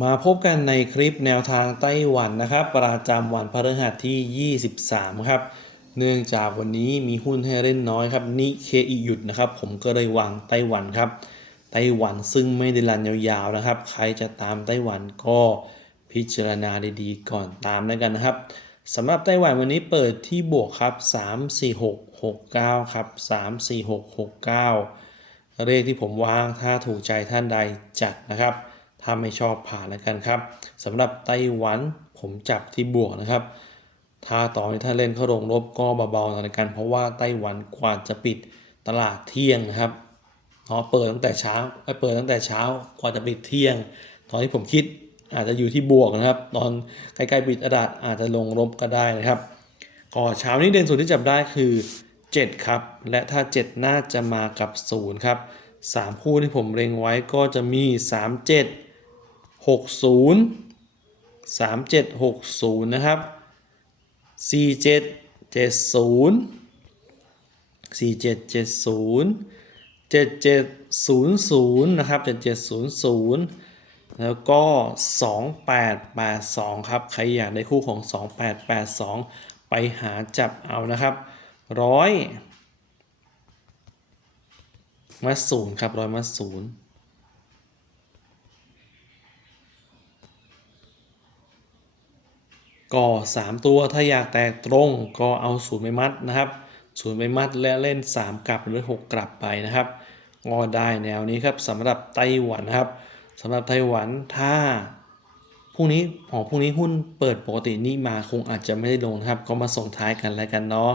มาพบกันในคลิปแนวทางไต้หวันนะครับ ประจำวันพฤหัสที่ 23 ครับ เนื่องจากวันนี้มีหุ้นให้เล่นน้อยครับนิเคอีหยุดนะครับ ผมก็เลยวางไต้หวันครับ ไต้หวันซึ่งไม่ได้รันยาวๆนะครับ ใครจะตามไต้หวันก็พิจารณาดีๆ ก่อนตามแล้วกันนะครับสำหรับไต้หวันวันนี้เปิดที่บวกครับ 3 4 6 6 9 ครับ 3 4 6 6 9 เลขที่ผมวางถ้าถูกใจท่านใดจัดนะครับ ถ้าไม่ชอบผ่านแล้วกันครับสำหรับไต้หวันผมจับที่บวกนะครับ ถ้าต่อให้ท่าเล่นเข้าลงลบก็เบาๆนะกัน เพราะว่าไต้หวันกว่าจะปิดตลาดเที่ยงนะครับเนาะเปิดตั้งแต่เช้าเอ้ยเปิดตั้งแต่เช้ากว่าจะปิดเที่ยง ตอนที่ผมคิดอาจจะอยู่ที่บวกนะครับ ตอนใกล้ๆปิดตลาดอาจจะลงลบก็ได้นะครับก็เช้านี้เด่นสุดที่จับได้คือ 7 ครับ และถ้า 7 น่าจะมากับ 0 ครับ 3 คู่ที่ผมเล็งไว้ก็จะมี 3 6 0 3 7 6 0 นะครับ 4 7 7 0 4 7 7 0 7 7 0 0 นะครับ 7 7 0 0 แล้วก็ 2882 ครับ ใครอยากได้คู่ของ 2882 ไปหาจับเอานะครับร้อยมัดศูนย์ครับร้อยมัดศูนย์ ก็ 3 ตัวถ้าอยากแตกตรงก็เอาศูนย์ไปมัดนะครับศูนย์ไปมัดและเล่น 3 กลับหรือ 6 กลับไปนะครับก็ได้แนวนี้ครับสำหรับไต้หวันครับสำหรับไต้หวันถ้าพรุ่งนี้ของพรุ่งนี้หุ้นเปิดปกตินี่มาคงอาจจะไม่ได้ลงนะครับ ก็มาส่งท้ายกันแล้วกันเนาะ